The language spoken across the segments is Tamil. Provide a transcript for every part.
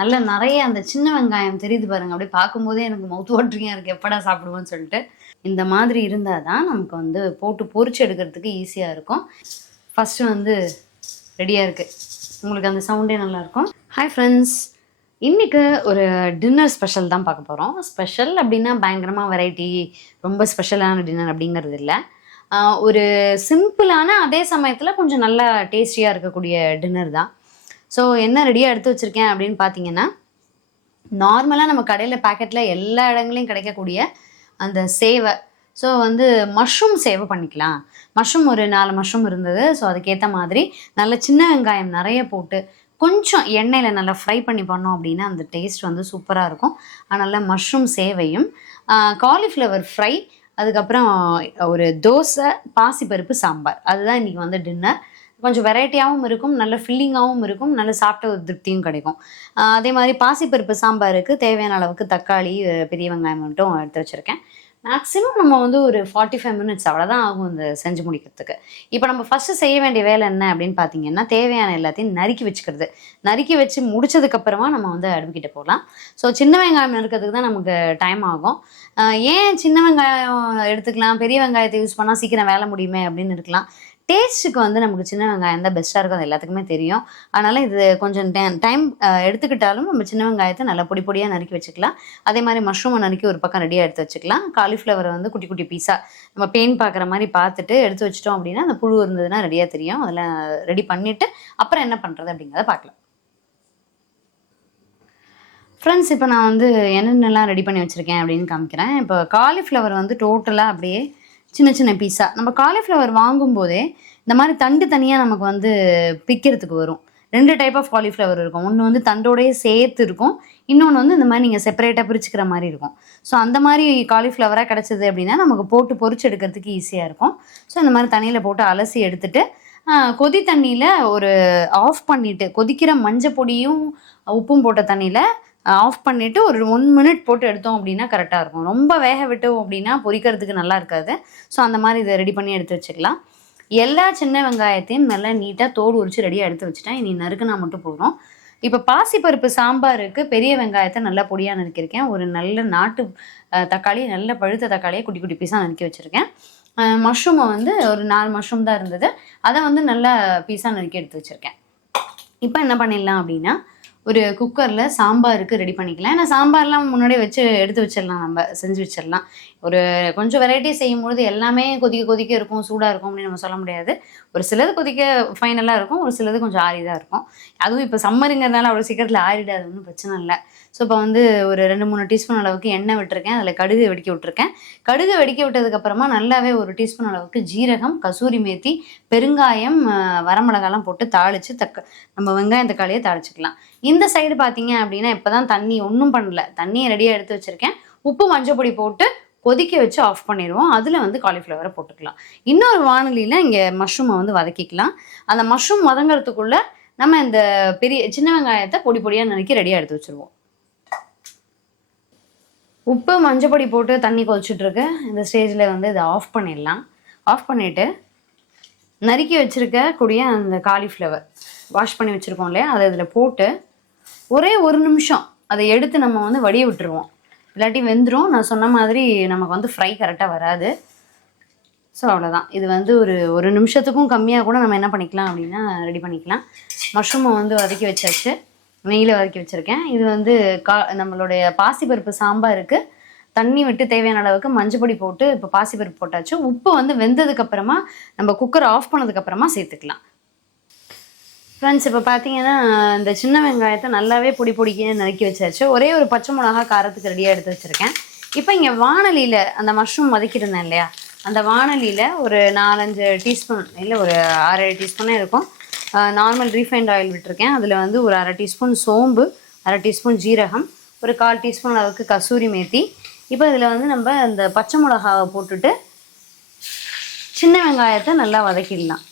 நல்ல நிறைய அந்த சின்ன வெங்காயம் தெரியுது பாருங்க. அப்படியே பார்க்கும்போதே எனக்கு மவுத் வாட்டரிங்கா இருக்கு. எப்படா சாப்பிடுவோம்னு சொல்லிட்டு. இந்த மாதிரி இருந்தா தான் நமக்கு வந்து போட்டு பொரிச்சு எடுக்கிறதுக்கு ஈஸியா இருக்கும். ஃபர்ஸ்ட் வந்து ரெடியா இருக்கு. உங்களுக்கு அந்த சவுண்டே நல்லா இருக்கும். Hi friends. இன்னைக்கு ஒரு டின்னர் ஸ்பெஷல் தான் பார்க்க போறோம். ஸ்பெஷல் அப்படின்னா பயங்கரமா வெரைட்டி, ரொம்ப ஸ்பெஷலான டின்னர் அப்படிங்கிறது இல்ல. ஒரு சிம்பிளான அதே சமயத்துல கொஞ்சம் நல்லா டேஸ்டியா இருக்கக்கூடிய டின்னர் தான். ஸோ என்ன ரெடியாக எடுத்து வச்சுருக்கேன் அப்படின்னு பார்த்தீங்கன்னா, நார்மலாக நம்ம கடையில் பேக்கெட்டில் எல்லா இடங்களையும் கிடைக்கக்கூடிய அந்த சேவை. ஸோ வந்து மஷ்ரூம் சேவை பண்ணிக்கலாம். மஷ்ரூம் ஒரு 4 மஷ்ரூம் இருந்தது. ஸோ அதுக்கேற்ற மாதிரி நல்ல சின்ன வெங்காயம் நிறைய போட்டு கொஞ்சம் எண்ணெயில் நல்லா ஃப்ரை பண்ணி பண்ணோம் அப்படின்னா அந்த டேஸ்ட் வந்து சூப்பராக இருக்கும். அதனால் மஷ்ரூம் சேவையும், காலிஃப்ளவர் ஃப்ரை, அதுக்கப்புறம் ஒரு தோசை, பாசிப்பருப்பு சாம்பார். அதுதான் இன்றைக்கி வந்து டின்னர். கொஞ்சம் வெரைட்டியாகவும் இருக்கும், நல்ல ஃபில்லிங்காகவும் இருக்கும், நல்ல சாப்பிட்ட ஒரு திருப்தியும் கிடைக்கும். அதே மாதிரி பாசிப்பருப்பு சாம்பாருக்கு தேவையான அளவுக்கு தக்காளி, பெரிய வெங்காயம் மட்டும் எடுத்து வச்சுருக்கேன். மேக்ஸிமம் நம்ம வந்து ஒரு 45 மினிட்ஸ் அவ்வளோதான் ஆகும் இந்த செஞ்சு முடிக்கிறதுக்கு. இப்போ நம்ம ஃபஸ்ட்டு செய்ய வேண்டிய வேலை என்ன அப்படின்னு பார்த்தீங்கன்னா, தேவையான எல்லாத்தையும் நறுக்கி வச்சுக்கிறது. நறுக்கி வச்சு முடிச்சதுக்கப்புறமா நம்ம வந்து அடுப்புக்கிட்ட போகலாம். ஸோ சின்ன வெங்காயம் நறுக்கிறதுக்கு தான் நமக்கு டைம் ஆகும். ஏன் சின்ன வெங்காயம் எடுத்துக்கலாம், பெரிய வெங்காயத்தை யூஸ் பண்ணால் சீக்கிரம் வேலை முடியுமே அப்படின்னு இருக்கலாம். டேஸ்ட்டுக்கு வந்து நமக்கு சின்ன வெங்காயம் தான் பெஸ்ட்டாக இருக்கும். அது எல்லாத்துக்குமே தெரியும். அதனால் இது கொஞ்சம் டைம் எடுத்துக்கிட்டாலும் நம்ம சின்ன வெங்காயத்தை நல்லா பொடி பொடியாக நறுக்கி வச்சுக்கலாம். அதே மாதிரி மஷ்ரூமை நறுக்கி ஒரு பக்கம் ரெடியாக எடுத்து வச்சுக்கலாம். காலிஃப்ளவரை வந்து குட்டி குட்டி பீஸாக நம்ம பேன் பார்க்குற மாதிரி பார்த்துட்டு எடுத்து வச்சிட்டோம் அப்படின்னா அந்த புழு இருந்ததுன்னா ரெடியாக தெரியும். அதெல்லாம் ரெடி பண்ணிவிட்டு அப்புறம் என்ன பண்ணுறது அப்படிங்கிறத பார்க்கலாம். ஃப்ரெண்ட்ஸ், இப்போ நான் வந்து என்னென்னலாம் ரெடி பண்ணி வச்சுருக்கேன் அப்படின்னு காமிக்கிறேன். இப்போ காலிஃப்ளவர் வந்து டோட்டலாக அப்படியே சின்ன சின்ன பீஸாக நம்ம காலிஃப்ளவர் வாங்கும்போதே இந்த மாதிரி தண்டு தனியாக நமக்கு வந்து பிக்கிறதுக்கு வரும். 2 டைப் ஆஃப் காலிஃப்ளவர் இருக்கும். ஒன்று வந்து தண்டோடையே சேர்த்து இருக்கும், இன்னொன்று வந்து இந்த மாதிரி நீங்கள் செப்பரேட்டாக பிரிச்சுக்கிற மாதிரி இருக்கும். ஸோ அந்த மாதிரி காலிஃப்ளவராக கிடச்சிது அப்படின்னா நமக்கு போட்டு பொரிச்சு எடுக்கிறதுக்கு ஈஸியாக இருக்கும். ஸோ இந்த மாதிரி தண்ணியில் போட்டு அலசி எடுத்துகிட்டு கொதி தண்ணியில் ஒரு ஆஃப் பண்ணிவிட்டு, கொதிக்கிற மஞ்சள் பொடியும் உப்பும் போட்ட தண்ணியில் ஆஃப் பண்ணிவிட்டு ஒரு 1 மினிட் போட்டு எடுத்தோம் அப்படின்னா கரெக்டாக இருக்கும். ரொம்ப வேக விட்டோம் அப்படின்னா பொரிக்கிறதுக்கு நல்லா இருக்காது. ஸோ அந்த மாதிரி இதை ரெடி பண்ணி எடுத்து வச்சுக்கலாம். எல்லா சின்ன வெங்காயத்தையும் நல்லா நீட்டாக தோல் உரித்து ரெடியாக எடுத்து வச்சுட்டேன். இனி நறுக்குனா மட்டும் போதும். இப்போ பாசிப்பருப்பு சாம்பாருக்கு பெரிய வெங்காயத்தை நல்லா பொடியாக நறுக்கியிருக்கேன். ஒரு நல்ல நாட்டு தக்காளி, நல்ல பழுத்த தக்காளியை குட்டி குட்டி பீஸாக நறுக்கி வச்சுருக்கேன். மஷ்ரூமை வந்து ஒரு 4 மஷ்ரூம் தான் இருந்தது, அதை வந்து நல்லா பீஸாக நறுக்கி எடுத்து வச்சுருக்கேன். இப்போ என்ன பண்ணிடலாம் அப்படின்னா, ஒரு குக்கரில் சாம்பாருக்கு ரெடி பண்ணிக்கலாம். ஏன்னா சாம்பார்லாம் முன்னாடியே வச்சு எடுத்து வச்சிடலாம், நம்ம செஞ்சு வச்சிடலாம். ஒரு கொஞ்சம் வெரைட்டி செய்யும்பொழுது எல்லாமே கொதிக்க கொதிக்க இருக்கும், சூடாக இருக்கும் அப்படின்னு நம்ம சொல்ல முடியாது. ஒரு சிலது கொதிக்க ஃபைனலாக இருக்கும், ஒரு சிலது கொஞ்சம் ஆறிதான் இருக்கும். அதுவும் இப்போ சம்மருங்கிறதுனால அவ்வளோ சீக்கிரத்தில் ஆறிடாது, ஒன்றும் பிரச்சனை இல்லை. ஸோ இப்போ வந்து ஒரு 2-3 டீஸ்பூன் அளவுக்கு எண்ணெய் விட்டுருக்கேன். அதில் கடுகு வெடிக்க விட்டுருக்கேன். கடுகு வெடிக்க விட்டதுக்கப்புறமா நல்லாவே ஒரு டீஸ்பூன் அளவுக்கு ஜீரகம், கசூரி மேத்தி, பெருங்காயம், வரமிளகாலாம் போட்டு தாளித்து நம்ம வெங்காயம் தக்காளியை தாளிச்சிக்கலாம். இந்த சைடு பார்த்தீங்க அப்படின்னா இப்போ தான் தண்ணி ஒன்றும் பண்ணல, தண்ணியை ரெடியாக எடுத்து வச்சுருக்கேன். உப்பு மஞ்சள் பொடி போட்டு கொதிக்க வச்சு ஆஃப் பண்ணிடுவோம். அதில் வந்து காலிஃப்ளவரை போட்டுக்கலாம். இன்னொரு வானலியில் இங்கே மஷ்ரூமை வந்து வதக்கிக்கலாம். அந்த மஷ்ரூம் வதங்கிறதுக்குள்ளே நம்ம இந்த சின்ன வெங்காயத்தை பொடி பொடியாக நறுக்கி ரெடியாக எடுத்து வச்சுருவோம். உப்பு மஞ்சள் பொடி போட்டு தண்ணி கொதிச்சுட்ருக்கு. இந்த ஸ்டேஜில் வந்து இதை ஆஃப் பண்ணிடலாம். ஆஃப் பண்ணிவிட்டு நறுக்கி வச்சுருக்க கூடிய அந்த காலிஃப்ளவர் வாஷ் பண்ணி வச்சுருக்கோம் இல்லையா, அதை இதில் போட்டு ஒரே 1 நிமிஷம் அதை எடுத்து நம்ம வந்து வடிய விட்டுருவோம். இல்லாட்டி வெந்துடும். நான் சொன்ன மாதிரி நமக்கு வந்து ஃப்ரை கரெக்டாக வராது. ஸோ அவ்வளோதான். இது வந்து ஒரு நிமிஷத்துக்கும் கம்மியாக கூட நம்ம என்ன பண்ணிக்கலாம் அப்படின்னா ரெடி பண்ணிக்கலாம். மஷ்ரூமை வந்து வதக்கி வச்சாச்சு, நெய்யில் வதக்கி வச்சுருக்கேன். இது வந்து நம்மளுடைய பாசிப்பருப்பு சாம்பாருக்கு தண்ணி விட்டு தேவையான அளவுக்கு மஞ்சள் பொடி போட்டு இப்போ பாசிப்பருப்பு போட்டாச்சு. உப்பு வந்து வெந்ததுக்கப்புறமா நம்ம குக்கர் ஆஃப் பண்ணதுக்கப்புறமா சேர்த்துக்கலாம். ஃப்ரெண்ட்ஸ், இப்போ பார்த்தீங்கன்னா இந்த சின்ன வெங்காயத்தை நல்லாவே பொடி பொடிக்க நறுக்கி வச்சாச்சு. ஒரே ஒரு பச்சை மிளகா காரத்துக்கு ரெடியாக எடுத்து வச்சுருக்கேன். இப்போ இங்கே வானலியில் அந்த மஷ்ரூம் வதக்கியிருந்தேன் இல்லையா, அந்த வானலியில் ஒரு 4-5 டீஸ்பூன் இல்லை ஒரு 6-7 டீஸ்பூனே இருக்கும் நார்மல் ரீஃபைண்ட் ஆயில் விட்டுருக்கேன். அதில் வந்து ஒரு 1/2 டீஸ்பூன் சோம்பு, 1/2 டீஸ்பூன் ஜீரகம், ஒரு 1/4 டீஸ்பூன் அளவுக்கு கசூரி மேத்தி. இப்போ இதில் வந்து நம்ம இந்த பச்சை மிளகாவை போட்டுட்டு சின்ன வெங்காயத்தை நல்லா வதக்கிடலாம்.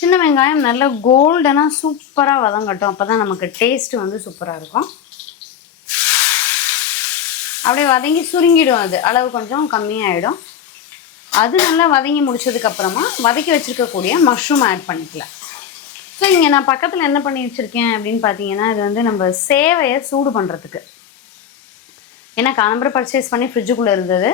சின்ன வெங்காயம் நல்லா கோல்டனாக சூப்பராக வதங்கட்டும். அப்போ தான் நமக்கு டேஸ்ட்டு வந்து சூப்பராக இருக்கும். அப்படியே வதங்கி சுருங்கிடும், அது அளவு கொஞ்சம் கம்மியாகிடும். அது நல்லா வதங்கி முடிச்சதுக்கப்புறமா வதக்கி வச்சுருக்கக்கூடிய மஷ்ரூம் ஆட் பண்ணிக்கலாம். ஸோ இங்கே நான் பக்கத்தில் என்ன பண்ணி வச்சுருக்கேன் அப்படின்னு பார்த்தீங்கன்னா, இது வந்து நம்ம சேவையை சூடு பண்ணுறதுக்கு. ஏன்னா காலம்பரை பர்ச்சேஸ் பண்ணி ஃப்ரிட்ஜுக்குள்ளே இருந்தது.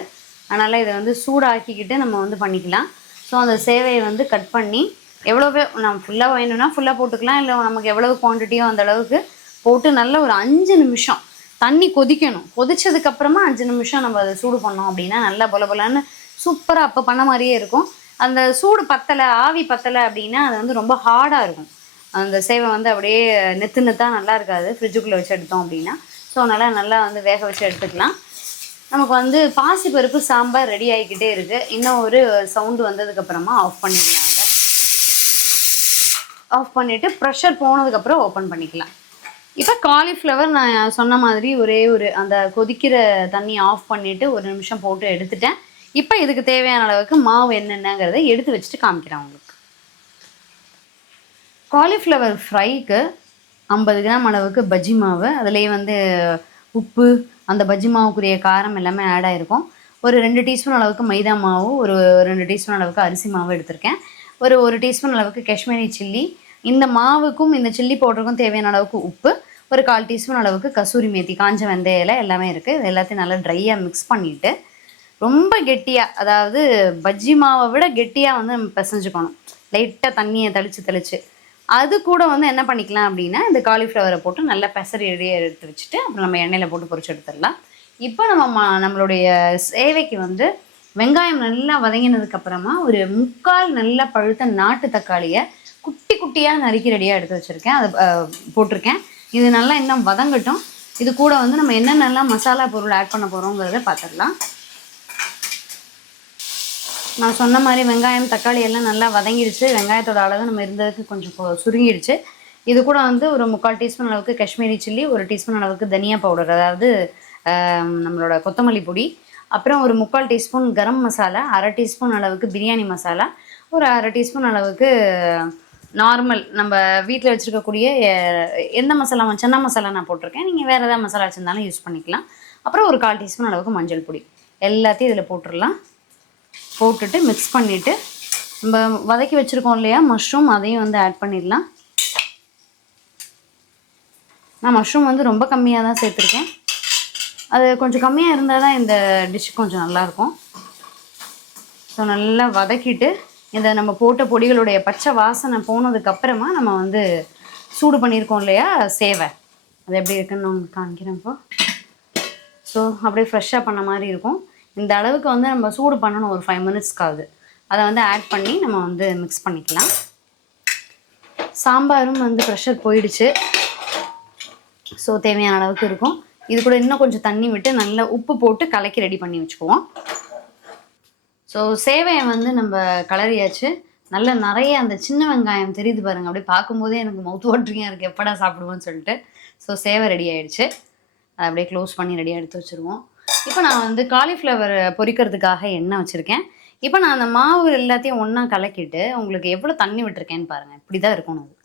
அதனால் இதை வந்து சூடாக்கிக்கிட்டு நம்ம வந்து பண்ணிக்கலாம். ஸோ அந்த சேவையை வந்து கட் பண்ணி எவ்வளோவே நம்ம ஃபுல்லாக வேணும்னா ஃபுல்லாக போட்டுக்கலாம். இல்லை நமக்கு எவ்வளவு குவான்டிட்டியோ அந்த அளவுக்கு போட்டு நல்ல ஒரு 5 நிமிஷம் தண்ணி கொதிக்கணும். கொதிச்சதுக்கப்புறமா 5 நிமிஷம் நம்ம அதை சூடு பண்ணோம் அப்படின்னா நல்லா பொலன்னு சூப்பராக அப்போ பண்ண மாதிரியே இருக்கும். அந்த சூடு பத்தலை, ஆவி பத்தலை அப்படின்னா அது வந்து ரொம்ப ஹார்டாக இருக்கும். அந்த சேவை வந்து அப்படியே நெத்து நெத்தாக நல்லா இருக்காது ஃப்ரிட்ஜுக்குள்ளே வச்சு எடுத்தோம் அப்படின்னா. ஸோ அதனால் நல்லா வந்து வேக வச்சு எடுத்துக்கலாம். நமக்கு வந்து பாசிப்பருப்பு சாம்பார் ரெடி ஆகிக்கிட்டே இருக்குது. இன்னும் ஒரு சவுண்டு வந்ததுக்கப்புறமா ஆஃப் பண்ணிடலாம். அதை ஆஃப் பண்ணிவிட்டு ப்ரெஷர் போனதுக்கப்புறம் ஓப்பன் பண்ணிக்கலாம். இப்போ காலிஃப்ளவர் நான் சொன்ன மாதிரி ஒரே ஒரு அந்த கொதிக்கிற தண்ணி ஆஃப் பண்ணிவிட்டு ஒரு நிமிஷம் போட்டு எடுத்துட்டேன். இப்போ இதுக்கு தேவையான அளவுக்கு மாவு என்னென்னங்கிறத எடுத்து வச்சுட்டு காமிக்கிறேன் உங்களுக்கு. காலிஃப்ளவர் ஃப்ரைக்கு 50 கிராம் அளவுக்கு பஜ்ஜி மாவு, அதுலேயே வந்து உப்பு, அந்த பஜ்ஜி மாவுக்குரிய காரம் எல்லாமே ஆட் ஆகிருக்கும். ஒரு 2 டீஸ்பூன் அளவுக்கு மைதா மாவு, ஒரு 2 டீஸ்பூன் அளவுக்கு அரிசி மாவு எடுத்திருக்கேன். ஒரு டீஸ்பூன் அளவுக்கு காஷ்மீரி சில்லி, இந்த மாவுக்கும் இந்த சில்லி பவுடருக்கும் தேவையான அளவுக்கு உப்பு, ஒரு 1/4 டீஸ்பூன் அளவுக்கு கசூரி மேத்தி, காஞ்ச வெந்தய இலை எல்லாமே இருக்குது. இது எல்லாத்தையும் நல்லா ட்ரையாக மிக்ஸ் பண்ணிவிட்டு ரொம்ப கெட்டியாக, அதாவது பஜ்ஜி மாவை விட கெட்டியாக வந்து நம்ம பிசைஞ்சுக்கணும். லைட்டாக தண்ணியை தெளித்து அது கூட வந்து என்ன பண்ணிக்கலாம் அப்படின்னா, இந்த காலிஃப்ளவரை போட்டு நல்லா பெசரி எடுத்து வச்சுட்டு அப்புறம் நம்ம எண்ணெயில் போட்டு பொரிச்சு எடுத்துடலாம். இப்போ நம்மளுடைய சேவைக்கு வந்து வெங்காயம் நல்லா வதங்கினதுக்கப்புறமா ஒரு 3/4 நல்லா பழுத்த நாட்டு தக்காளியை குட்டி குட்டியாக நறுக்கி ரெடியாக எடுத்து வச்சுருக்கேன். அதை போட்டிருக்கேன். இது நல்லா இன்னும் வதங்கட்டும். இது கூட வந்து நம்ம என்னென்னலாம் மசாலா பொருள் ஆட் பண்ண போகிறோங்கிறத பார்த்துடலாம். நான் சொன்ன மாதிரி வெங்காயம் தக்காளி எல்லாம் நல்லா வதங்கிடுச்சு. வெங்காயத்தோட அளவு நம்ம இருந்ததுக்கு கொஞ்சம் சுருங்கிடுச்சு. இது கூட வந்து ஒரு 3/4 டீஸ்பூன் அளவுக்கு காஷ்மீரி சில்லி, 1 டீஸ்பூன் அளவுக்கு தனியா பவுடர், அதாவது நம்மளோட கொத்தமல்லி பொடி, அப்புறம் ஒரு 3/4 டீஸ்பூன் கரம் மசாலா, 1/2 டீஸ்பூன் அளவுக்கு பிரியாணி மசாலா, ஒரு 1/2 டீஸ்பூன் அளவுக்கு நார்மல் நம்ம வீட்டில் வச்சுருக்கக்கூடிய எந்த மசாலா, சன்னா மசாலா நான் போட்டிருக்கேன். நீங்கள் வேறு எதாவது மசாலா வச்சுருந்தாலும் யூஸ் பண்ணிக்கலாம். அப்புறம் ஒரு 1/4 டீஸ்பூன் அளவுக்கு மஞ்சள் பொடி, எல்லாத்தையும் இதில் போட்டுடலாம். போட்டுட்டு மிக்ஸ் பண்ணிவிட்டு நம்ம வதக்கி வச்சுருக்கோம் இல்லையா மஷ்ரூம், அதையும் வந்து ஆட் பண்ணிடலாம். நான் மஷ்ரூம் வந்து ரொம்ப கம்மியாக தான் சேர்த்துருக்கேன். அது கொஞ்சம் கம்மியாக இருந்தால் தான் இந்த டிஷ் கொஞ்சம் நல்லாயிருக்கும். ஸோ நல்லா வதக்கிட்டு இதை நம்ம போட்ட பொடிகளுடைய பச்சை வாசனை போனதுக்கப்புறமா நம்ம வந்து சூடு பண்ணியிருக்கோம் இல்லையா சேவை, அது எப்படி இருக்குன்னு நான் உங்களுக்கு காமிக்கிறேன். இப்போ ஸோ அப்படியே ஃப்ரெஷ்ஷாக பண்ண மாதிரி இருக்கும். இந்த அளவுக்கு வந்து நம்ம சூடு பண்ணணும் ஒரு 5 மினிட்ஸ்க்காவது. அதை வந்து ஆட் பண்ணி நம்ம வந்து மிக்ஸ் பண்ணிக்கலாம். சாம்பாரும் வந்து ப்ரெஷர் போயிடுச்சு. ஸோ தேவையான அளவுக்கு இருக்கும். இது கூட இன்னும் கொஞ்சம் தண்ணி விட்டு நல்லா உப்பு போட்டு கலக்கி ரெடி பண்ணி வச்சுக்குவோம். ஸோ சேவையை வந்து நம்ம கலரியாச்சு. நல்லா நிறைய அந்த சின்ன வெங்காயம் தெரியுது பாருங்கள், அப்படியே பார்க்கும்போதே எனக்கு மவுத் வாட்டரிங்காக இருக்குது, எப்படா சாப்பிடுவோன்னு சொல்லிட்டு. ஸோ சேவை ரெடி ஆகிடுச்சு. அதை அப்படியே க்ளோஸ் பண்ணி ரெடியாக எடுத்து வச்சுருவோம். இப்போ நான் வந்து காலிஃப்ளவர் பொரிக்கிறதுக்காக எண்ணெய் வச்சுருக்கேன். இப்போ நான் அந்த மாவு எல்லாத்தையும் ஒன்றா கலக்கிட்டு உங்களுக்கு எவ்வளோ தண்ணி விட்டுருக்கேன்னு பாருங்கள். இப்படி தான் இருக்கணும். அது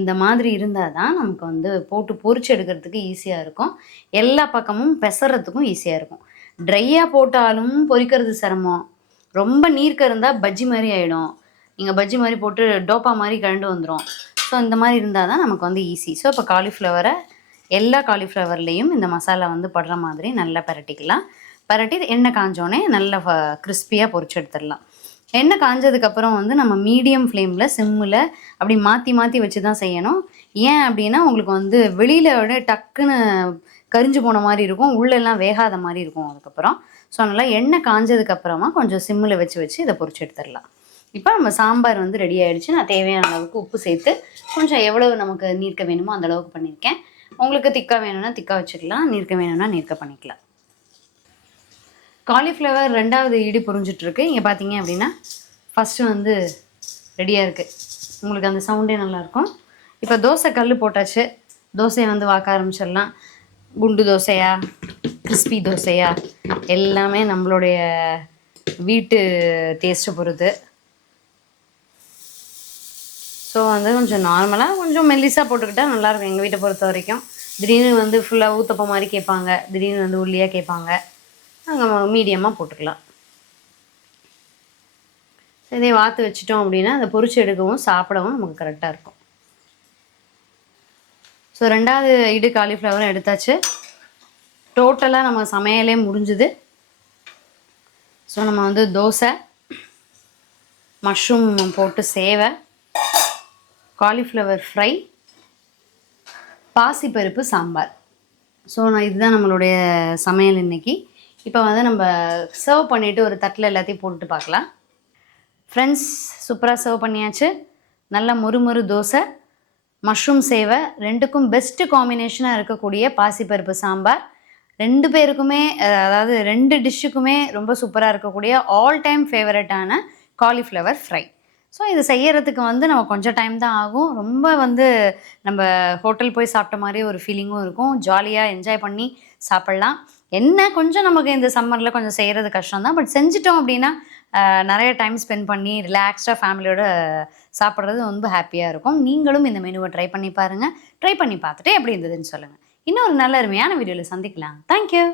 இந்த மாதிரி இருந்தால் தான் நமக்கு வந்து போட்டு பொரிச்சு எடுக்கிறதுக்கு ஈஸியாக இருக்கும். எல்லா பக்கமும் பெசறதுக்கும் ஈஸியாக இருக்கும். ட்ரையாக போட்டாலும் பொரிக்கிறது சிரமம். ரொம்ப நீர்க்க இருந்தால் பஜ்ஜி மாதிரி ஆகிடும். நீங்கள் பஜ்ஜி மாதிரி போட்டு டோப்பா மாதிரி கழண்டு வந்துடும். ஸோ இந்த மாதிரி இருந்தால் தான் நமக்கு வந்து ஈஸி. ஸோ இப்போ காலிஃப்ளவரை எல்லா காலிஃப்ளவர்லேயும் இந்த மசாலா வந்து படுற மாதிரி நல்லா பரட்டிக்கலாம். பரட்டி எண்ணெய் காஞ்சோடனே நல்லா கிறிஸ்பியாக பொரிச்சு எடுத்துடலாம். எண்ணெய் காஞ்சதுக்கப்புறம் வந்து நம்ம மீடியம் ஃப்ளேமில் சிம்மில் அப்படி மாற்றி மாற்றி வச்சு தான் செய்யணும். ஏன் அப்படின்னா உங்களுக்கு வந்து வெளியில் விட டக்குன்னு கரிஞ்சு போன மாதிரி இருக்கும், உள்ளெல்லாம் வேகாத மாதிரி இருக்கும் அதுக்கப்புறம். ஸோ அதனால் எண்ணெய் காஞ்சதுக்கப்புறமா கொஞ்சம் சிம்மில் வச்சு இதை பொரிச்சு எடுத்துடலாம். இப்போ நம்ம சாம்பார் வந்து ரெடி ஆகிடுச்சு. நான் தேவையான அளவுக்கு உப்பு சேர்த்து கொஞ்சம் எவ்வளவு நமக்கு நீர்க்க வேணுமோ அந்த அளவுக்கு பண்ணியிருக்கேன். உங்களுக்கு திக்காக வேணும்னா திக்காக வச்சுக்கலாம், நீர்க்க வேணும்னா நீர்க்க பண்ணிக்கலாம். காலிஃப்ளவர் 2வது ஈடு பொரிஞ்சிட்ருக்கு. இங்கே பார்த்தீங்க அப்படின்னா ஃபஸ்ட்டு வந்து ரெடியாக இருக்குது. உங்களுக்கு அந்த சவுண்டே நல்லாயிருக்கும். இப்போ தோசை கல் போட்டாச்சு. தோசையை வந்து வாக்க ஆரம்பிச்சிடலாம். குண்டு தோசையா, கிறிஸ்பி தோசையா, எல்லாமே நம்மளுடைய வீட்டு டேஸ்ட்டை பொறுத்து. ஸோ வந்து கொஞ்சம் நார்மலாக கொஞ்சம் மெல்லிஸாக போட்டுக்கிட்டால் நல்லாயிருக்கும் எங்கள் வீட்டை பொறுத்த வரைக்கும். திடீர்னு வந்து ஃபுல்லாக ஊத்தப்ப மாதிரி கேட்பாங்க, திடீர்னு வந்து உள்ளியாக கேட்பாங்க. நாங்கள் மீடியமாக போட்டுக்கலாம். இதே வாத்து வச்சிட்டோம் அப்படின்னா அதை பொரிச்சு எடுக்கவும் சாப்பிடவும் நமக்கு கரெக்டாக இருக்கும். ஸோ 2வது இடு காலிஃப்ளவரும் எடுத்தாச்சு. டோட்டலாக நம்ம சமையலே முடிஞ்சுது. ஸோ நம்ம வந்து தோசை, மஷ்ரூம் போட்டு சேவை, காலிஃப்ளவர் ஃப்ரை, பாசிப்பருப்பு சாம்பார். ஸோ இதுதான் நம்மளுடைய சமையல் இன்னைக்கு. இப்போ வந்து நம்ம சர்வ் பண்ணிவிட்டு ஒரு தட்டில் எல்லாத்தையும் போட்டுட்டு பார்க்கலாம். ஃப்ரெண்ட்ஸ், சூப்பராக சர்வ் பண்ணியாச்சு. நல்ல மொறு தோசை, மஷ்ரூம் சேவை, ரெண்டுக்கும் பெஸ்ட்டு காம்பினேஷனாக இருக்கக்கூடிய பாசிப்பருப்பு சாம்பார், 2 பேருக்குமே அதாவது 2 டிஷ்ஷுக்குமே ரொம்ப சூப்பராக இருக்கக்கூடிய ஆல் டைம் ஃபேவரட்டான காலிஃப்ளவர் ஃப்ரை. ஸோ இது செய்யறதுக்கு வந்து நம்ம கொஞ்சம் டைம் தான் ஆகும். ரொம்ப வந்து நம்ம ஹோட்டல் போய் சாப்பிட்ட மாதிரி ஒரு ஃபீலிங்கும் இருக்கும். ஜாலியாக என்ஜாய் பண்ணி சாப்பிட்லாம். என்ன கொஞ்சம் நமக்கு இந்த சம்மரில் கொஞ்சம் செய்கிறது கஷ்டம் தான். பட் செஞ்சிட்டோம் அப்படின்னா நிறைய டைம் ஸ்பெண்ட் பண்ணி ரிலாக்ஸ்டாக ஃபேமிலியோட சாப்பிட்றது ரொம்ப ஹாப்பியாக இருக்கும். நீங்களும் இந்த மெனுவை ட்ரை பண்ணி பாருங்கள். ட்ரை பண்ணி பார்த்துட்டு எப்படி இருந்ததுன்னு சொல்லுங்கள். இன்னும் ஒரு நல்ல அருமையான வீடியோவில் சந்திக்கலாம். தேங்க்யூ.